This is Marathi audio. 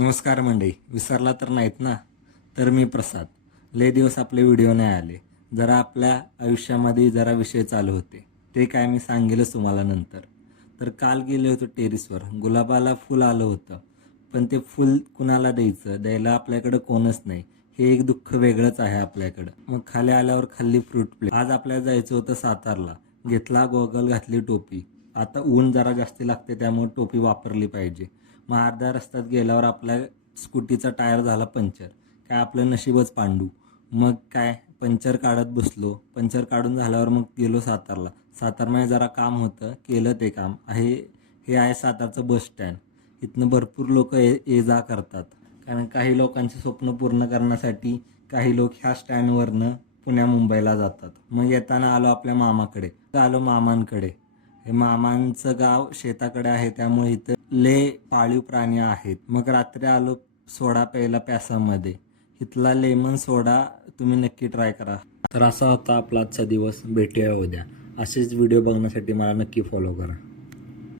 नमस्कार मंडळी, विसरला तर नाहीत ना? तर मी प्रसाद. लय दिवस आपले व्हिडिओ नाही आले. जरा आपल्या आयुष्यामध्ये जरा विषय चालू होते. ते काय मी सांगेलच तुम्हाला नंतर. तर काल गेले होतो टेरिसवर. गुलाबाला फुल आलं होतं. पण ते फुल कुणाला द्यायचं? द्यायला आपल्याकडं कोणच नाही. हे एक दुःख वेगळंच आहे आपल्याकडं. मग खाली आल्यावर खाल्ली फ्रूट प्लेट. आज आपल्याला जायचं होतं सातारला. घेतला गॉगल, घातली टोपी. आता ऊन जरा जास्ती लागते त्यामुळे टोपी वापरली पाहिजे. मग अर्ध्या रस्त्यात गेल्यावर आपल्या स्कूटीचा टायर झाला पंक्चर. काय आपलं नशीबच पांडू. मग काय पंक्चर काढत बसलो. पंक्चर काढून झाल्यावर मग गेलो सातारला. सातारमध्ये जरा काम होतं, केलं ते काम. हे आहे सातारचं बस स्टँड. इथनं भरपूर लोक ये जा करतात. कारण काही लोकांचे स्वप्न पूर्ण करण्यासाठी काही लोक ह्या स्टँडवरनं पुण्या मुंबईला जातात. मग येताना आलो आपल्या मामाकडे. आलो मामांकडे. हे मामांचं गाव शेताकडे आहे त्यामुळे इथं पाळीव प्राणी आहेत. मग रात्री आलो सोडा प्यायला प्यासामध्ये. इथला लेमन सोडा तुम्ही नक्की ट्राय करा. तर असा होता आपला आजचा दिवस. भेटूया उद्या. असेच व्हिडिओ बघण्यासाठी मला नक्की फॉलो करा.